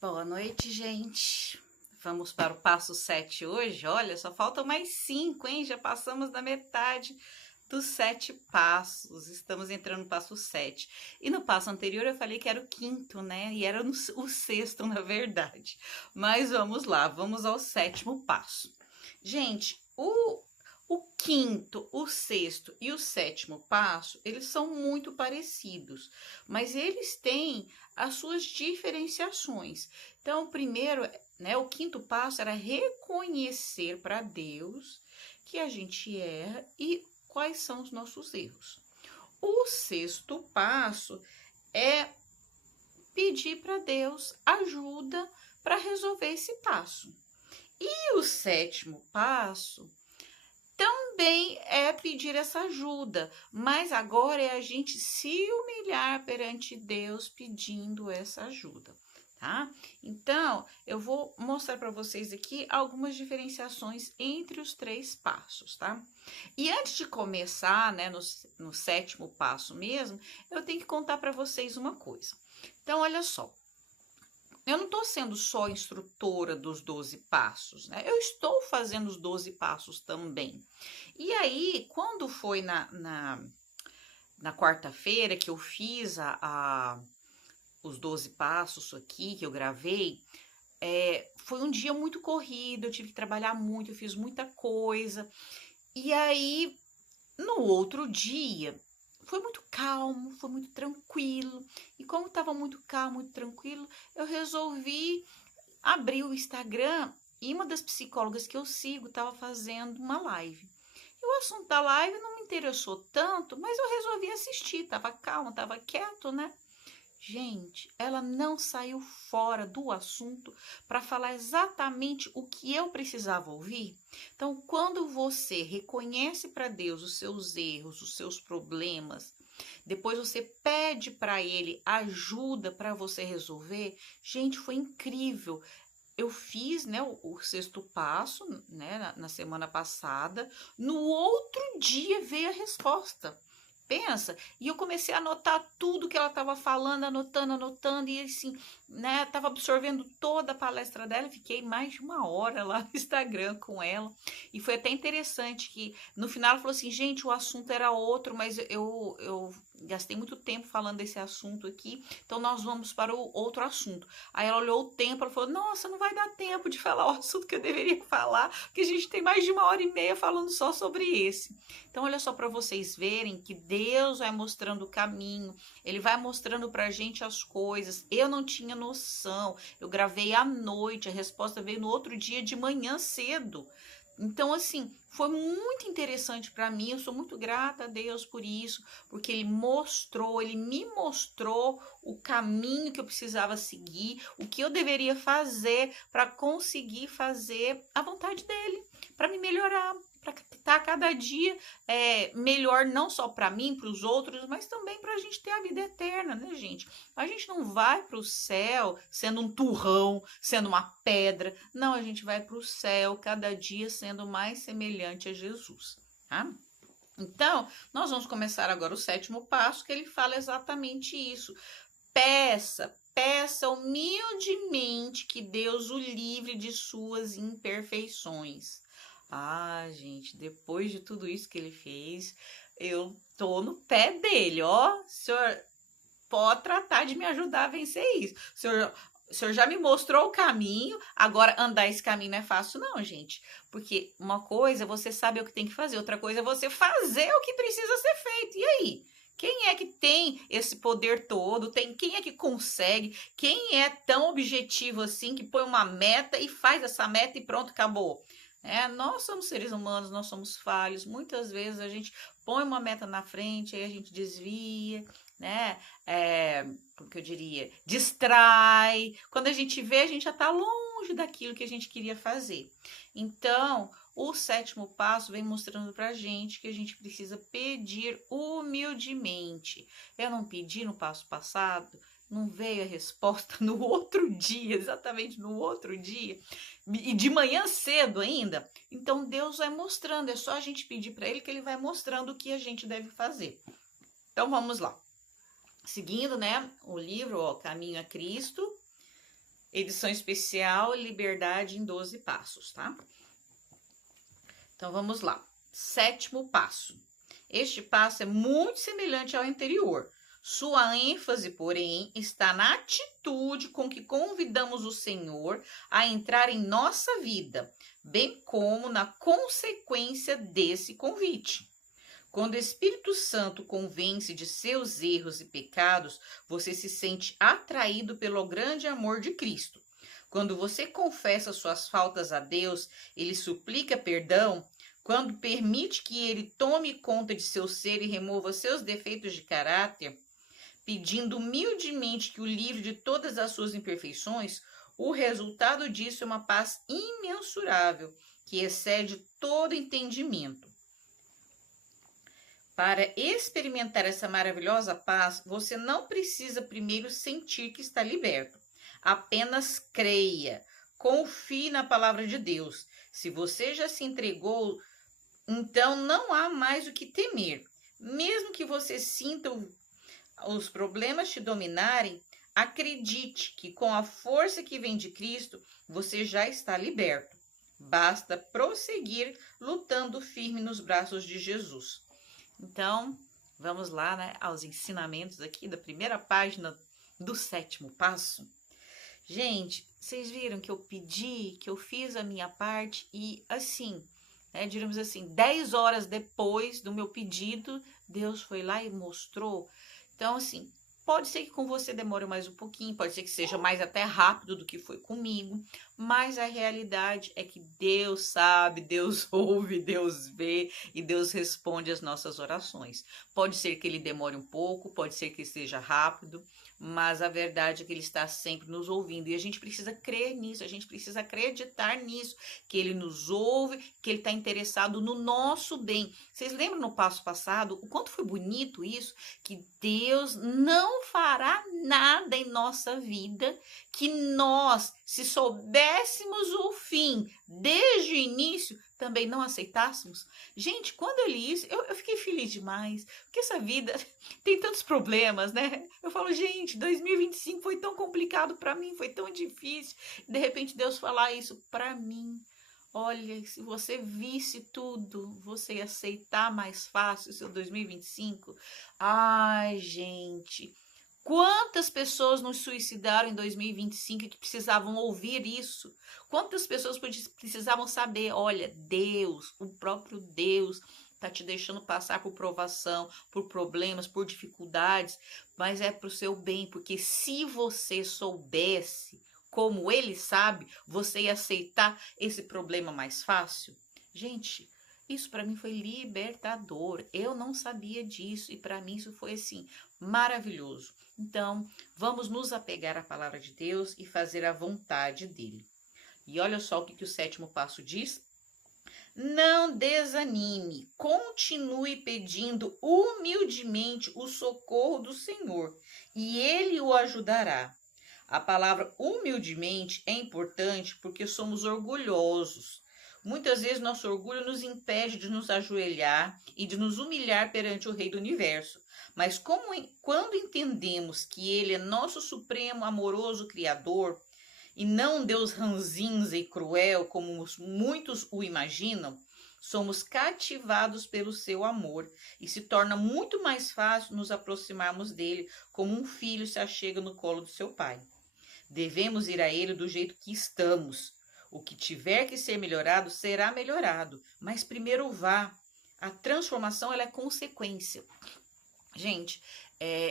Boa noite, gente. Vamos para o passo 7 hoje. Olha, só faltam mais 5, hein? Já passamos da metade dos 7 passos. Estamos entrando no passo 7. E no passo anterior eu falei que era o quinto, né? E era o sexto, na verdade. Mas vamos lá, vamos ao 7º passo. Gente, o quinto, o sexto e o 7º passo, eles são muito parecidos, mas eles têm as suas diferenciações. Então, primeiro, né, o quinto passo era reconhecer para Deus que a gente erra e quais são os nossos erros. O sexto passo é pedir para Deus ajuda para resolver esse passo. E o 7º passo também é pedir essa ajuda, mas agora é a gente se humilhar perante Deus pedindo essa ajuda, tá? Então, eu vou mostrar para vocês aqui algumas diferenciações entre os 3 passos, tá? E antes de começar, né, no 7º passo mesmo, eu tenho que contar para vocês uma coisa. Então, olha só. Eu não estou sendo só instrutora dos 12 passos, né? Eu estou fazendo os 12 passos também. E aí, quando foi na quarta-feira que eu fiz os 12 passos aqui, que eu gravei, foi um dia muito corrido, eu tive que trabalhar muito, eu fiz muita coisa. E aí, no outro dia, foi muito calmo, foi muito tranquilo. E como estava muito calmo, muito tranquilo, eu resolvi abrir o Instagram e uma das psicólogas que eu sigo estava fazendo uma live. E o assunto da live não me interessou tanto, mas eu resolvi assistir. Tava calma, tava quieto, né? Gente, ela não saiu fora do assunto para falar exatamente o que eu precisava ouvir. Então, quando você reconhece para Deus os seus erros, os seus problemas, depois você pede para Ele ajuda para você resolver, gente, foi incrível. Eu fiz, né, o 6º passo, né, na semana passada. No outro dia veio a resposta. Pensa, e eu comecei a anotar tudo que ela estava falando, anotando, e assim, né, estava absorvendo toda a palestra dela, fiquei mais de 1 hora lá no Instagram com ela, e foi até interessante que no final ela falou assim, gente, o assunto era outro, mas eu gastei muito tempo falando desse assunto aqui, então nós vamos para o outro assunto. Aí ela olhou o tempo, ela falou, nossa, não vai dar tempo de falar o assunto que eu deveria falar, porque a gente tem mais de 1 hora e meia falando só sobre esse. Então, olha só para vocês verem que Deus vai mostrando o caminho, Ele vai mostrando pra gente as coisas. Eu não tinha noção, eu gravei à noite, a resposta veio no outro dia de manhã cedo. Então, assim, foi muito interessante para mim. Eu sou muito grata a Deus por isso, porque Ele me mostrou o caminho que eu precisava seguir, o que eu deveria fazer para conseguir fazer a vontade dEle, para me melhorar, para estar cada dia melhor, não só para mim, para os outros, mas também para a gente ter a vida eterna, né, gente? A gente não vai para o céu sendo um turrão, sendo uma pedra. Não, a gente vai para o céu cada dia sendo mais semelhante a Jesus, tá? Então, nós vamos começar agora o 7º passo, que ele fala exatamente isso. Peça humildemente que Deus o livre de suas imperfeições. Ah, gente, depois de tudo isso que ele fez, eu tô no pé dele, ó. Senhor, pode tratar de me ajudar a vencer isso. O senhor já me mostrou o caminho, agora andar esse caminho não é fácil, não, gente. Porque uma coisa é você saber o que tem que fazer, outra coisa é você fazer o que precisa ser feito. E aí? Quem é que tem esse poder todo? Quem é que consegue? Quem é tão objetivo assim que põe uma meta e faz essa meta e pronto, acabou? Nós somos seres humanos, nós somos falhos. Muitas vezes a gente põe uma meta na frente, aí a gente desvia, né? Como que eu diria? Distrai. Quando a gente vê, a gente já está longe daquilo que a gente queria fazer. Então, o 7º passo vem mostrando pra gente que a gente precisa pedir humildemente. Eu não pedi no passo passado, não veio a resposta no outro dia, exatamente no outro dia, e de manhã cedo ainda. Então Deus vai mostrando, é só a gente pedir para Ele que Ele vai mostrando o que a gente deve fazer. Então vamos lá. Seguindo, né, o livro, ó, Caminho a Cristo, edição especial Liberdade em 12 Passos, tá? Então, vamos lá. 7º passo. Este passo é muito semelhante ao anterior. Sua ênfase, porém, está na atitude com que convidamos o Senhor a entrar em nossa vida, bem como na consequência desse convite. Quando o Espírito Santo convence de seus erros e pecados, você se sente atraído pelo grande amor de Cristo. Quando você confessa suas faltas a Deus, ele suplica perdão. Quando permite que ele tome conta de seu ser e remova seus defeitos de caráter, pedindo humildemente que o livre de todas as suas imperfeições, o resultado disso é uma paz imensurável, que excede todo entendimento. Para experimentar essa maravilhosa paz, você não precisa primeiro sentir que está liberto. Apenas creia, confie na palavra de Deus. Se você já se entregou, então não há mais o que temer. Mesmo que você sinta os problemas te dominarem, acredite que com a força que vem de Cristo, você já está liberto. Basta prosseguir lutando firme nos braços de Jesus. Então, vamos lá, né, aos ensinamentos aqui da primeira página do 7º passo. Gente, vocês viram que eu pedi, que eu fiz a minha parte e assim, né, digamos assim, 10 horas depois do meu pedido, Deus foi lá e mostrou. Então, assim, pode ser que com você demore mais um pouquinho, pode ser que seja mais até rápido do que foi comigo, mas a realidade é que Deus sabe, Deus ouve, Deus vê e Deus responde às nossas orações. Pode ser que ele demore um pouco, pode ser que seja rápido, mas a verdade é que ele está sempre nos ouvindo e a gente precisa crer nisso, a gente precisa acreditar nisso, que ele nos ouve, que ele está interessado no nosso bem. Vocês lembram no passo passado o quanto foi bonito isso? Que Deus não fará nada em nossa vida que nós, se soubéssemos o fim desde o início, também não aceitássemos. Gente, quando eu li isso, eu fiquei feliz demais, porque essa vida tem tantos problemas, né? Eu falo, gente, 2025 foi tão complicado para mim, foi tão difícil. De repente Deus falar isso para mim. Olha, se você visse tudo, você ia aceitar mais fácil o seu 2025? Ai, gente, quantas pessoas nos suicidaram em 2025 que precisavam ouvir isso? Quantas pessoas precisavam saber, olha, Deus, o próprio Deus, tá te deixando passar por provação, por problemas, por dificuldades, mas é pro seu bem, porque se você soubesse como ele sabe, você ia aceitar esse problema mais fácil? Gente, isso para mim foi libertador. Eu não sabia disso e para mim isso foi assim maravilhoso. Então, vamos nos apegar à palavra de Deus e fazer a vontade dele. E olha só o que o 7º passo diz. Não desanime, continue pedindo humildemente o socorro do Senhor e ele o ajudará. A palavra humildemente é importante porque somos orgulhosos. Muitas vezes nosso orgulho nos impede de nos ajoelhar e de nos humilhar perante o Rei do Universo. Mas quando entendemos que Ele é nosso supremo amoroso Criador e não um Deus ranzinza e cruel como muitos o imaginam, somos cativados pelo seu amor e se torna muito mais fácil nos aproximarmos dele como um filho se achega no colo do seu pai. Devemos ir a ele do jeito que estamos. O que tiver que ser melhorado será melhorado, mas primeiro vá. A transformação ela é consequência. Gente,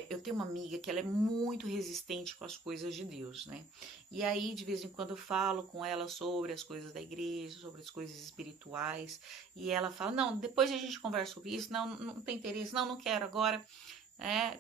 eu tenho uma amiga que ela é muito resistente com as coisas de Deus, né? E aí, de vez em quando, eu falo com ela sobre as coisas da igreja, sobre as coisas espirituais, e ela fala, não, depois a gente conversa sobre isso, não, não tem interesse, não quero agora.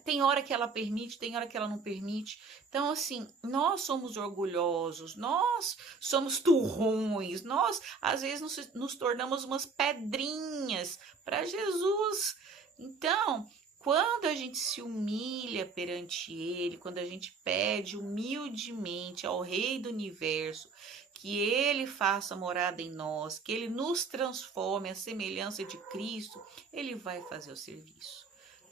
Tem hora que ela permite, tem hora que ela não permite. Então, assim, nós somos orgulhosos, nós somos turrões, nós, às vezes, nos tornamos umas pedrinhas para Jesus. Então, quando a gente se humilha perante Ele, quando a gente pede humildemente ao Rei do Universo que Ele faça morada em nós, que Ele nos transforme à semelhança de Cristo, Ele vai fazer o serviço.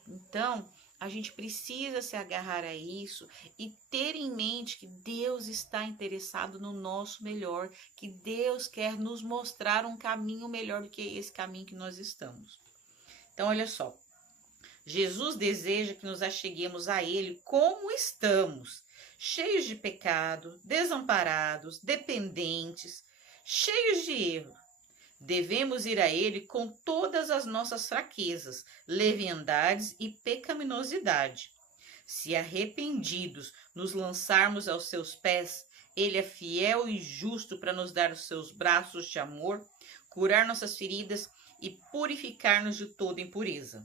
Então, A gente precisa se agarrar a isso e ter em mente que Deus está interessado no nosso melhor, que Deus quer nos mostrar um caminho melhor do que esse caminho que nós estamos. Então, olha só, Jesus deseja que nos acheguemos a Ele como estamos, cheios de pecado, desamparados, dependentes, cheios de erro. Devemos ir a Ele com todas as nossas fraquezas, leviandades e pecaminosidade. Se arrependidos nos lançarmos aos seus pés, Ele é fiel e justo para nos dar os seus braços de amor, curar nossas feridas e purificar-nos de toda impureza.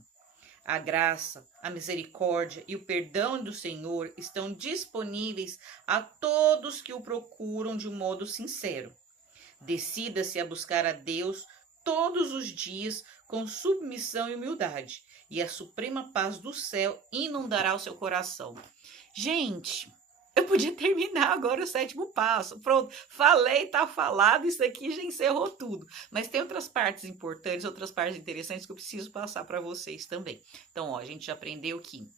A graça, a misericórdia e o perdão do Senhor estão disponíveis a todos que o procuram de um modo sincero. Decida-se a buscar a Deus todos os dias com submissão e humildade, e a suprema paz do céu inundará o seu coração. Gente, eu podia terminar agora o 7º passo. Pronto, falei, tá falado, isso aqui já encerrou tudo. Mas tem outras partes importantes, outras partes interessantes que eu preciso passar para vocês também. Então, ó, a gente já aprendeu que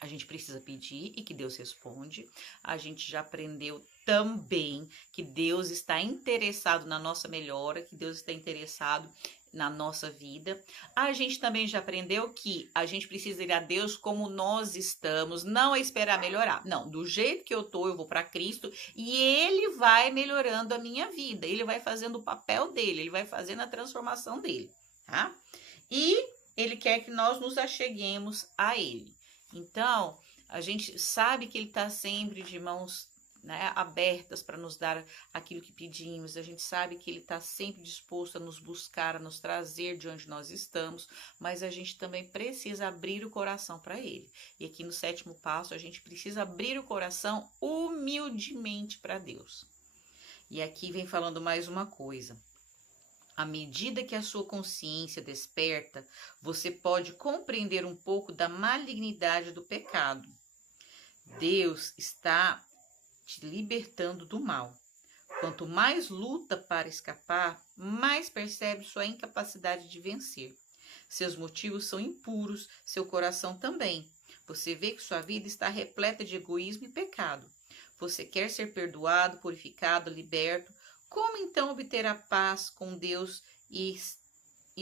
a gente precisa pedir e que Deus responde. A gente já aprendeu também que Deus está interessado na nossa melhora, que Deus está interessado na nossa vida. A gente também já aprendeu que a gente precisa ir a Deus como nós estamos, não é esperar melhorar. Não, do jeito que eu tô, eu vou para Cristo e Ele vai melhorando a minha vida. Ele vai fazendo o papel dele, Ele vai fazendo a transformação dele, tá? E Ele quer que nós nos acheguemos a Ele. Então, a gente sabe que Ele está sempre de mãos, né, abertas para nos dar aquilo que pedimos. A gente sabe que Ele está sempre disposto a nos buscar, a nos trazer de onde nós estamos, mas a gente também precisa abrir o coração para Ele. E aqui no 7º passo, a gente precisa abrir o coração humildemente para Deus. E aqui vem falando mais uma coisa. À medida que a sua consciência desperta, você pode compreender um pouco da malignidade do pecado. Deus está te libertando do mal. Quanto mais luta para escapar, mais percebe sua incapacidade de vencer. Seus motivos são impuros, seu coração também. Você vê que sua vida está repleta de egoísmo e pecado. Você quer ser perdoado, purificado, liberto. Como então obter a paz com Deus e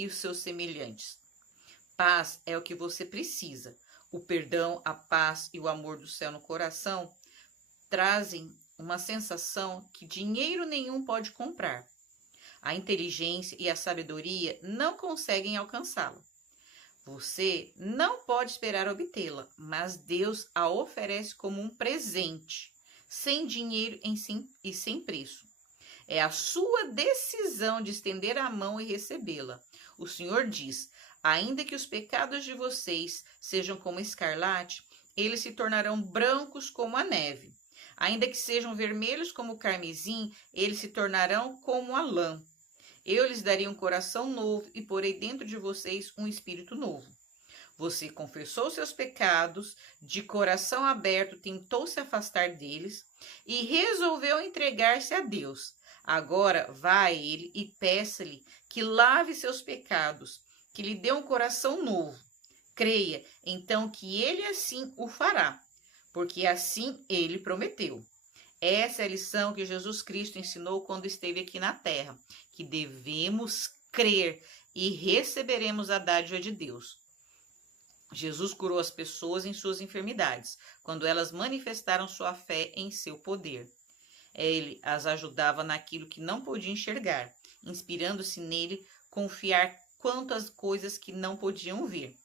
os seus semelhantes? Paz é o que você precisa. O perdão, a paz e o amor do céu no coração trazem uma sensação que dinheiro nenhum pode comprar. A inteligência e a sabedoria não conseguem alcançá-la. Você não pode esperar obtê-la, mas Deus a oferece como um presente, sem dinheiro e sem preço. É a sua decisão de estender a mão e recebê-la. O Senhor diz: ainda que os pecados de vocês sejam como escarlate, eles se tornarão brancos como a neve. Ainda que sejam vermelhos como o carmesim, eles se tornarão como a lã. Eu lhes darei um coração novo e porei dentro de vocês um espírito novo. Você confessou seus pecados, de coração aberto tentou se afastar deles e resolveu entregar-se a Deus. Agora vá a Ele e peça-lhe que lave seus pecados, que lhe dê um coração novo. Creia, então, que Ele assim o fará, porque assim Ele prometeu. Essa é a lição que Jesus Cristo ensinou quando esteve aqui na terra, que devemos crer e receberemos a dádiva de Deus. Jesus curou as pessoas em suas enfermidades, quando elas manifestaram sua fé em seu poder. Ele as ajudava naquilo que não podia enxergar, inspirando-se nele confiar quanto às coisas que não podiam ver,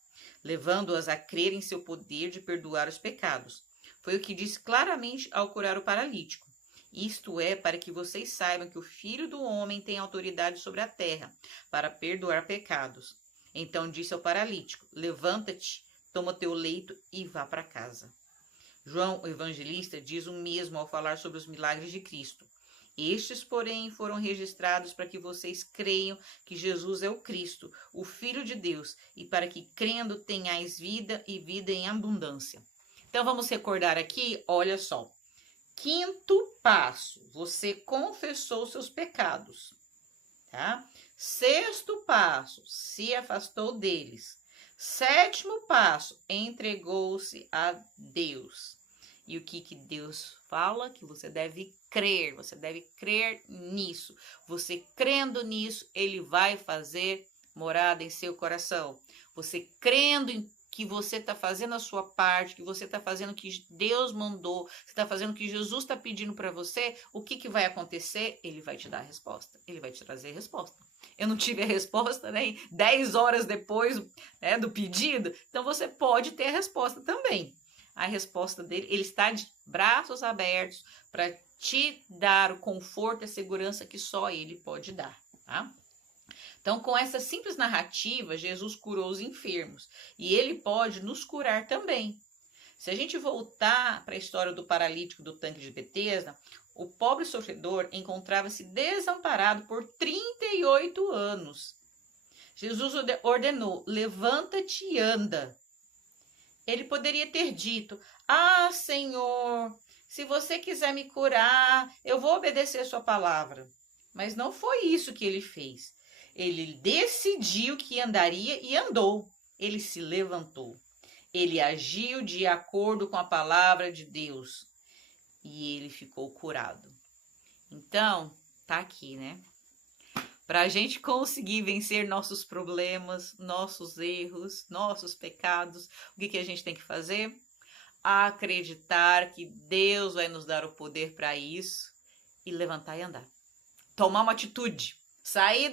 levando-as a crer em seu poder de perdoar os pecados. Foi o que disse claramente ao curar o paralítico. Isto é, para que vocês saibam que o Filho do Homem tem autoridade sobre a terra, para perdoar pecados. Então disse ao paralítico: levanta-te, toma teu leito e vá para casa. João, o evangelista, diz o mesmo ao falar sobre os milagres de Cristo. Estes, porém, foram registrados para que vocês creiam que Jesus é o Cristo, o Filho de Deus, e para que, crendo, tenhais vida e vida em abundância. Então, vamos recordar aqui, olha só. 5º passo, você confessou seus pecados, tá? 6º passo, se afastou deles. 7º passo, entregou-se a Deus. E o que Deus fala? Que você deve crer nisso. Você crendo nisso, ele vai fazer morada em seu coração. Você crendo em que você está fazendo a sua parte, que você está fazendo o que Deus mandou, você está fazendo o que Jesus está pedindo para você, o que vai acontecer? Ele vai te dar a resposta, ele vai te trazer a resposta. Eu não tive a resposta, né? 10 horas depois, né, do pedido, então você pode ter a resposta também. A resposta dele, ele está de braços abertos para te dar o conforto e a segurança que só ele pode dar, tá? Então, com essa simples narrativa, Jesus curou os enfermos e ele pode nos curar também. Se a gente voltar para a história do paralítico do tanque de Betesda, o pobre sofredor encontrava-se desamparado por 38 anos. Jesus ordenou: levanta-te e anda. Ele poderia ter dito: ah, Senhor, se você quiser me curar, eu vou obedecer a sua palavra. Mas não foi isso que ele fez. Ele decidiu que andaria e andou. Ele se levantou. Ele agiu de acordo com a palavra de Deus. E ele ficou curado. Então, tá aqui, né? Para a gente conseguir vencer nossos problemas, nossos erros, nossos pecados, o que a gente tem que fazer? Acreditar que Deus vai nos dar o poder para isso e levantar e andar. Tomar uma atitude. Sair,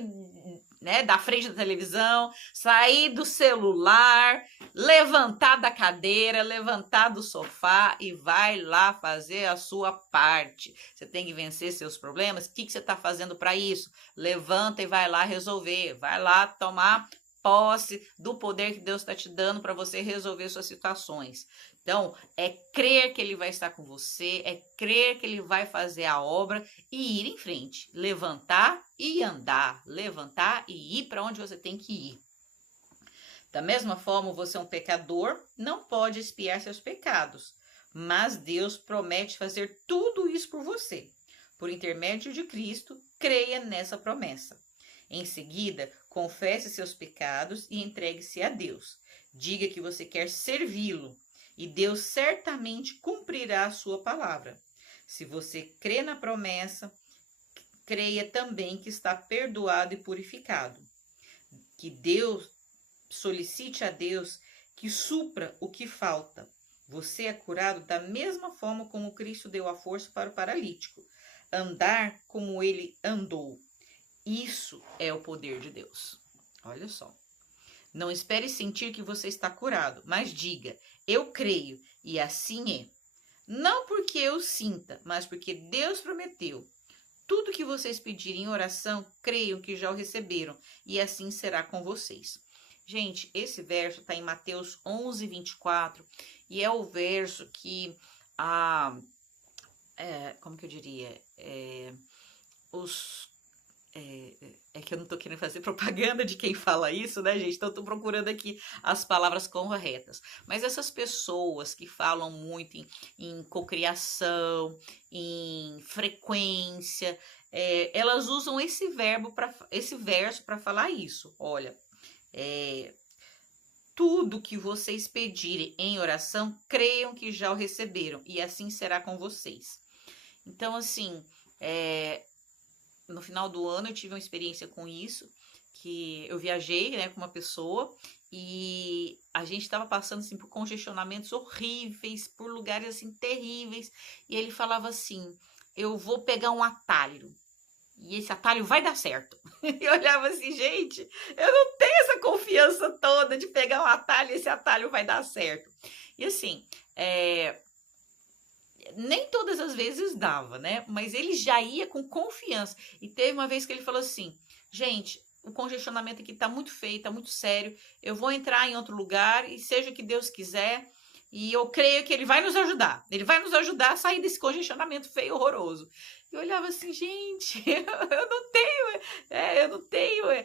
né, da frente da televisão, sair do celular, levantar da cadeira, levantar do sofá e vai lá fazer a sua parte. Você tem que vencer seus problemas. O que você está fazendo para isso? Levanta e vai lá resolver. Vai lá tomar posse do poder que Deus está te dando para você resolver suas situações. Então, é crer que ele vai estar com você, é crer que ele vai fazer a obra e ir em frente. Levantar e andar, levantar e ir para onde você tem que ir. Da mesma forma, você é um pecador, não pode expiar seus pecados, mas Deus promete fazer tudo isso por você. Por intermédio de Cristo, creia nessa promessa. Em seguida, confesse seus pecados e entregue-se a Deus. Diga que você quer servi-lo. E Deus certamente cumprirá a sua palavra. Se você crê na promessa, creia também que está perdoado e purificado. Que Deus solicite a Deus que supra o que falta. Você é curado da mesma forma como Cristo deu a força para o paralítico. Andar como ele andou. Isso é o poder de Deus. Olha só. Não espere sentir que você está curado, mas diga: eu creio, e assim é. Não porque eu sinta, mas porque Deus prometeu. Tudo que vocês pedirem em oração, creiam que já o receberam, e assim será com vocês. Gente, esse verso está em Mateus 11, 24, e é o verso que, como que eu diria, é que eu não tô querendo fazer propaganda de quem fala isso, né, gente? Então eu tô procurando aqui as palavras corretas. Mas essas pessoas que falam muito em cocriação, em frequência, elas usam esse verso para falar isso. Olha, tudo que vocês pedirem em oração, creiam que já o receberam, e assim será com vocês. Então, assim, no final do ano eu tive uma experiência com isso, que eu viajei, né, com uma pessoa e a gente estava passando assim por congestionamentos horríveis, por lugares assim terríveis, e ele falava assim: eu vou pegar um atalho e esse atalho vai dar certo. E eu olhava assim: gente, eu não tenho essa confiança toda de pegar um atalho e esse atalho vai dar certo. E assim, nem todas as vezes dava, né? Mas ele já ia com confiança. E teve uma vez que ele falou assim: gente, o congestionamento aqui tá muito feio, tá muito sério. Eu vou entrar em outro lugar e seja o que Deus quiser. E eu creio que ele vai nos ajudar. Ele vai nos ajudar a sair desse congestionamento feio, horroroso. E eu olhava assim: gente, eu não tenho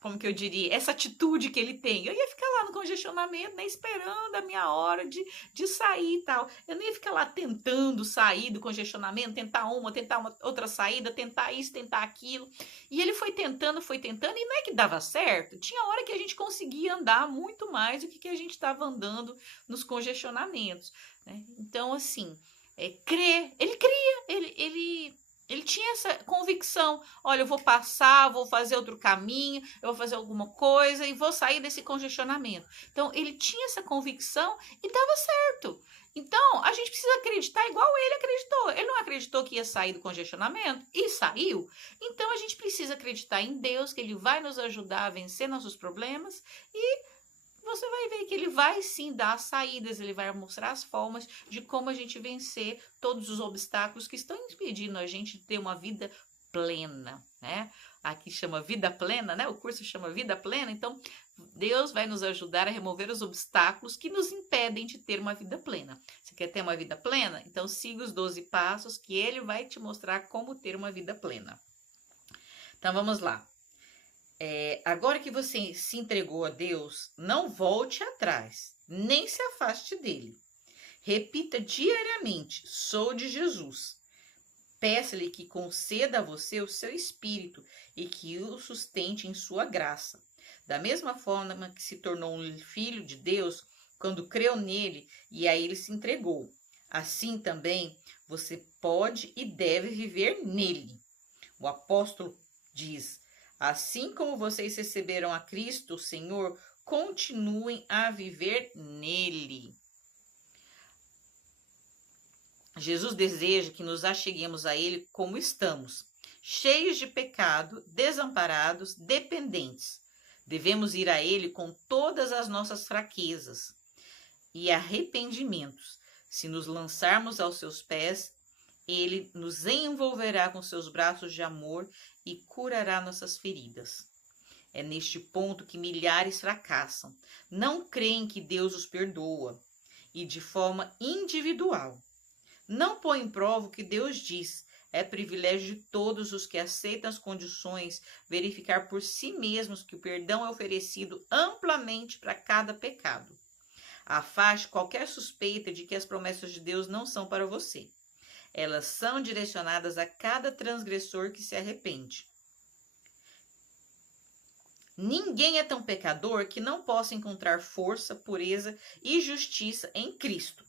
como que eu diria, essa atitude que ele tem. Eu ia ficar lá no congestionamento, né, esperando a minha hora de sair e tal. Eu não ia ficar lá tentando sair do congestionamento, tentar uma outra saída, tentar isso, tentar aquilo. E ele foi tentando, e não é que dava certo. Tinha hora que a gente conseguia andar muito mais do que a gente estava andando nos congestionamentos, né? Então, assim, crer, ele cria, ele tinha essa convicção, olha, eu vou passar, vou fazer outro caminho, eu vou fazer alguma coisa e vou sair desse congestionamento. Então, ele tinha essa convicção e dava certo. Então, a gente precisa acreditar igual ele acreditou. Ele não acreditou que ia sair do congestionamento e saiu. Então, a gente precisa acreditar em Deus, que ele vai nos ajudar a vencer nossos problemas e você vai ver que ele vai sim dar as saídas, ele vai mostrar as formas de como a gente vencer todos os obstáculos que estão impedindo a gente de ter uma vida plena, né? Aqui chama vida plena, né? O curso chama vida plena, então Deus vai nos ajudar a remover os obstáculos que nos impedem de ter uma vida plena. Você quer ter uma vida plena? Então siga os 12 passos que ele vai te mostrar como ter uma vida plena. Então vamos lá. Agora que você se entregou a Deus, não volte atrás, nem se afaste dele. Repita diariamente: sou de Jesus. Peça-lhe que conceda a você o seu espírito e que o sustente em sua graça. Da mesma forma que se tornou um filho de Deus quando creu nele e a ele se entregou. Assim também você pode e deve viver nele. O apóstolo diz: assim como vocês receberam a Cristo, o Senhor, continuem a viver nele. Jesus deseja que nos acheguemos a ele como estamos, cheios de pecado, desamparados, dependentes. Devemos ir a ele com todas as nossas fraquezas e arrependimentos. Se nos lançarmos aos seus pés, ele nos envolverá com seus braços de amor e curará nossas feridas. É neste ponto que milhares fracassam. Não creem que Deus os perdoa e de forma individual. Não põe em prova o que Deus diz. É privilégio de todos os que aceitam as condições verificar por si mesmos que o perdão é oferecido amplamente para cada pecado. Afaste qualquer suspeita de que as promessas de Deus não são para você. Elas são direcionadas a cada transgressor que se arrepende. Ninguém é tão pecador que não possa encontrar força, pureza e justiça em Cristo.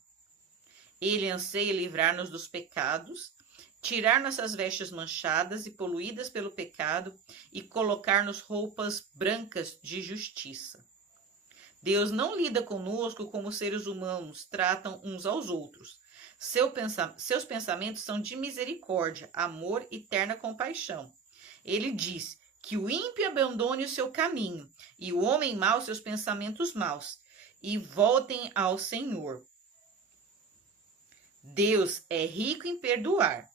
Ele anseia livrar-nos dos pecados, tirar nossas vestes manchadas e poluídas pelo pecado e colocar-nos roupas brancas de justiça. Deus não lida conosco como seres humanos tratam uns aos outros. Seus pensamentos são de misericórdia, amor e terna compaixão. Ele diz que o ímpio abandone o seu caminho e o homem mau seus pensamentos maus e voltem ao Senhor. Deus é rico em perdoar.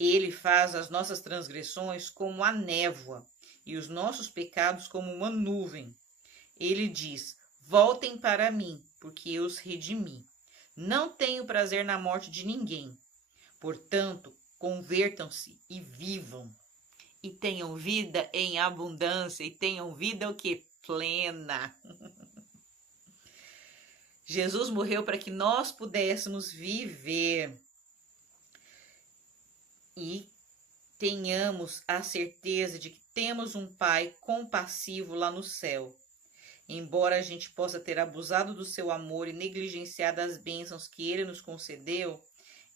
Ele faz as nossas transgressões como a névoa e os nossos pecados como uma nuvem. Ele diz: voltem para mim, porque eu os redimi. Não tenho prazer na morte de ninguém. Portanto, convertam-se e vivam. E tenham vida em abundância. E tenham vida o que? Plena. Jesus morreu para que nós pudéssemos viver. E tenhamos a certeza de que temos um Pai compassivo lá no céu. Embora a gente possa ter abusado do seu amor e negligenciado as bênçãos que ele nos concedeu,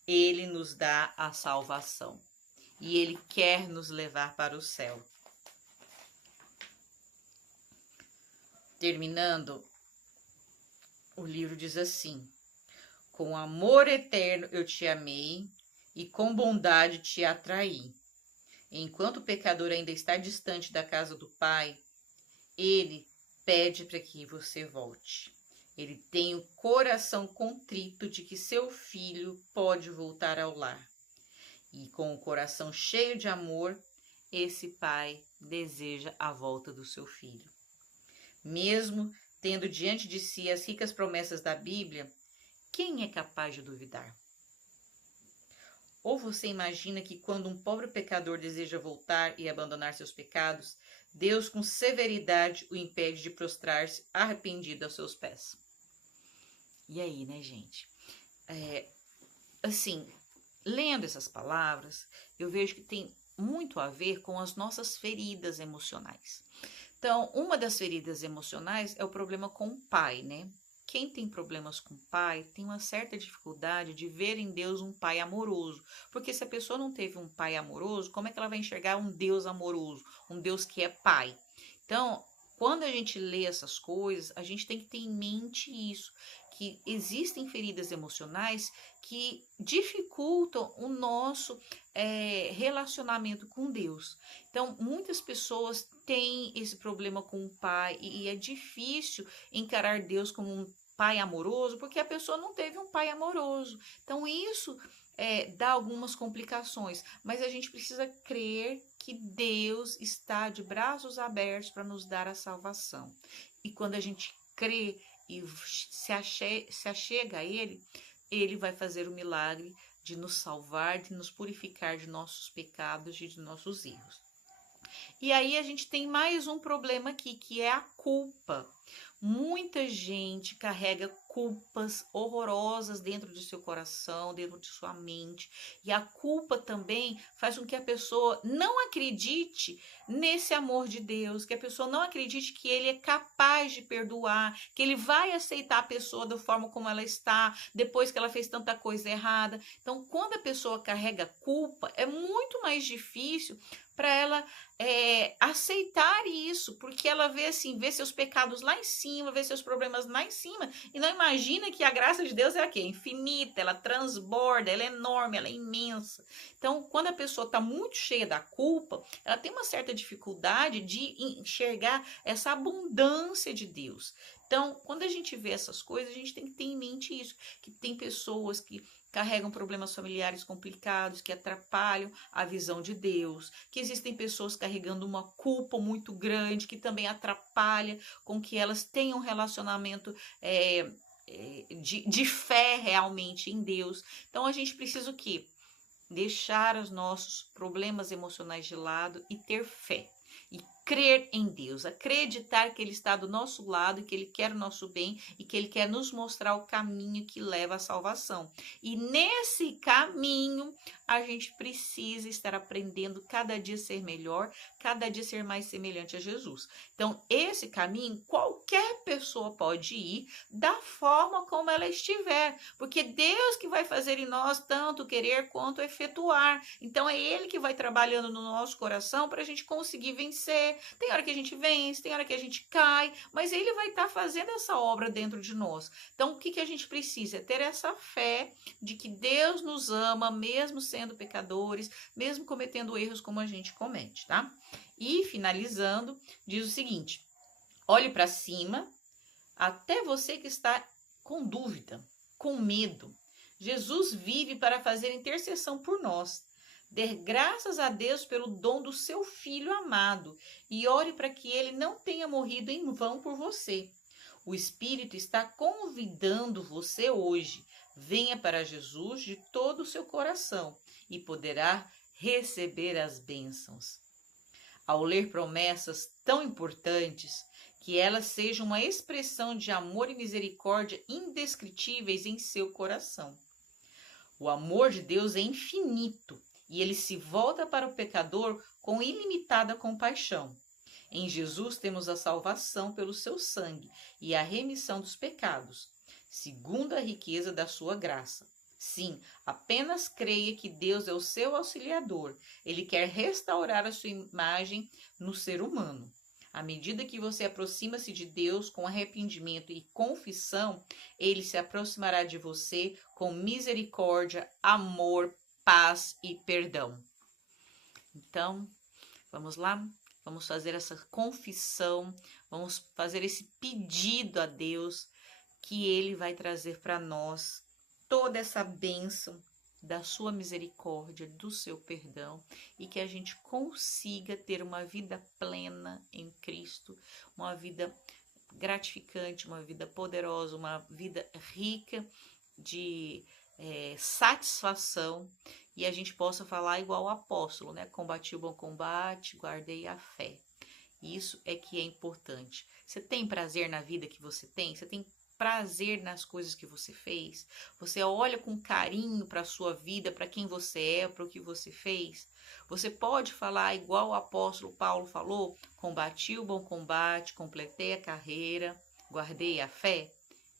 ele nos dá a salvação. E ele quer nos levar para o céu. Terminando, o livro diz assim: com amor eterno eu te amei e com bondade te atraí. Enquanto o pecador ainda está distante da casa do Pai, ele pede para que você volte. Ele tem o coração contrito de que seu filho pode voltar ao lar. E com o coração cheio de amor, esse pai deseja a volta do seu filho. Mesmo tendo diante de si as ricas promessas da Bíblia, quem é capaz de duvidar? Ou você imagina que quando um pobre pecador deseja voltar e abandonar seus pecados, Deus com severidade o impede de prostrar-se arrependido aos seus pés? E aí, né, gente? Assim, lendo essas palavras, eu vejo que tem muito a ver com as nossas feridas emocionais. Então, uma das feridas emocionais é o problema com o pai, né? Quem tem problemas com o pai tem uma certa dificuldade de ver em Deus um pai amoroso. Porque se a pessoa não teve um pai amoroso, como é que ela vai enxergar um Deus amoroso? Um Deus que é pai. Então, quando a gente lê essas coisas, a gente tem que ter em mente isso, que existem feridas emocionais que dificultam o nosso relacionamento com Deus. Então, muitas pessoas têm esse problema com o pai e é difícil encarar Deus como um pai amoroso, porque a pessoa não teve um pai amoroso. Então, isso dá algumas complicações, mas a gente precisa crer que Deus está de braços abertos para nos dar a salvação. E quando a gente crê e se achega a Ele, Ele vai fazer o milagre de nos salvar, de nos purificar de nossos pecados e de nossos erros. E aí a gente tem mais um problema aqui, que é a culpa. Muita gente carrega culpas horrorosas dentro de seu coração, dentro de sua mente. E a culpa também faz com que a pessoa não acredite nesse amor de Deus, que a pessoa não acredite que ele é capaz de perdoar, que ele vai aceitar a pessoa da forma como ela está, depois que ela fez tanta coisa errada. Então, quando a pessoa carrega culpa, é muito mais difícil para ela aceitar isso, porque ela vê assim, vê seus pecados lá em cima, vê seus problemas lá em cima, e não imagina que a graça de Deus é aqui, infinita, ela transborda, ela é enorme, ela é imensa. Então, quando a pessoa está muito cheia da culpa, ela tem uma certa dificuldade de enxergar essa abundância de Deus. Então, quando a gente vê essas coisas, a gente tem que ter em mente isso, que tem pessoas que carregam problemas familiares complicados, que atrapalham a visão de Deus, que existem pessoas carregando uma culpa muito grande, que também atrapalha com que elas tenham um relacionamento de fé realmente em Deus. Então a gente precisa o quê? Deixar os nossos problemas emocionais de lado e ter fé. E crer em Deus, acreditar que Ele está do nosso lado, que Ele quer o nosso bem e que Ele quer nos mostrar o caminho que leva à salvação. E nesse caminho, a gente precisa estar aprendendo cada dia ser melhor, cada dia ser mais semelhante a Jesus. Então, esse caminho, qualquer pessoa pode ir da forma como ela estiver, porque Deus que vai fazer em nós tanto querer quanto efetuar. Então, é Ele que vai trabalhando no nosso coração para a gente conseguir vencer. Tem hora que a gente vence, tem hora que a gente cai, mas Ele vai estar fazendo essa obra dentro de nós. Então, o que a gente precisa? É ter essa fé de que Deus nos ama, mesmo sendo pecadores, mesmo cometendo erros como a gente comete, tá? E, finalizando, diz o seguinte: olhe para cima, até você que está com dúvida, com medo. Jesus vive para fazer intercessão por nós. Dê graças a Deus pelo dom do seu Filho amado e ore para que ele não tenha morrido em vão por você. O Espírito está convidando você hoje. Venha para Jesus de todo o seu coração e poderá receber as bênçãos. Ao ler promessas tão importantes, que elas sejam uma expressão de amor e misericórdia indescritíveis em seu coração. O amor de Deus é infinito e ele se volta para o pecador com ilimitada compaixão. Em Jesus temos a salvação pelo seu sangue e a remissão dos pecados, segundo a riqueza da sua graça. Sim, apenas creia que Deus é o seu auxiliador. Ele quer restaurar a sua imagem no ser humano. À medida que você aproxima-se de Deus com arrependimento e confissão, Ele se aproximará de você com misericórdia, amor, paz e perdão. Então, vamos lá? Vamos fazer essa confissão, vamos fazer esse pedido a Deus que Ele vai trazer para nós toda essa bênção da sua misericórdia, do seu perdão e que a gente consiga ter uma vida plena em Cristo, uma vida gratificante, uma vida poderosa, uma vida rica de satisfação e a gente possa falar igual o apóstolo, né? Combati o bom combate, guardei a fé. Isso é que é importante. Você tem prazer na vida que você tem? Você tem prazer nas coisas que você fez? Você olha com carinho para a sua vida, para quem você é, para o que você fez? Você pode falar igual o apóstolo Paulo falou: combati o bom combate, completei a carreira, guardei a fé?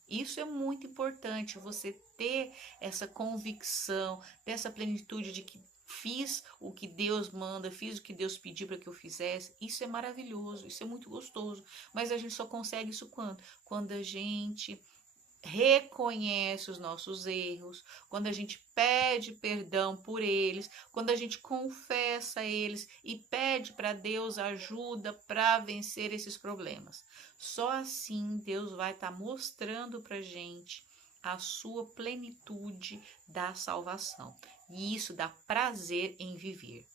Isso é muito importante, você ter essa convicção, ter essa plenitude de que fiz o que Deus manda, fiz o que Deus pediu para que eu fizesse. Isso é maravilhoso, isso é muito gostoso. Mas a gente só consegue isso quando? Quando a gente reconhece os nossos erros, quando a gente pede perdão por eles, quando a gente confessa eles e pede para Deus ajuda para vencer esses problemas. Só assim Deus vai estar mostrando para gente a sua plenitude da salvação. E isso dá prazer em viver.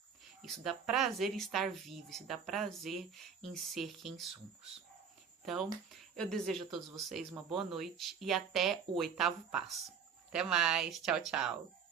Isso dá prazer em estar vivo, isso dá prazer em ser quem somos. Então, eu desejo a todos vocês uma boa noite e até o 8º passo. Até mais, tchau, tchau.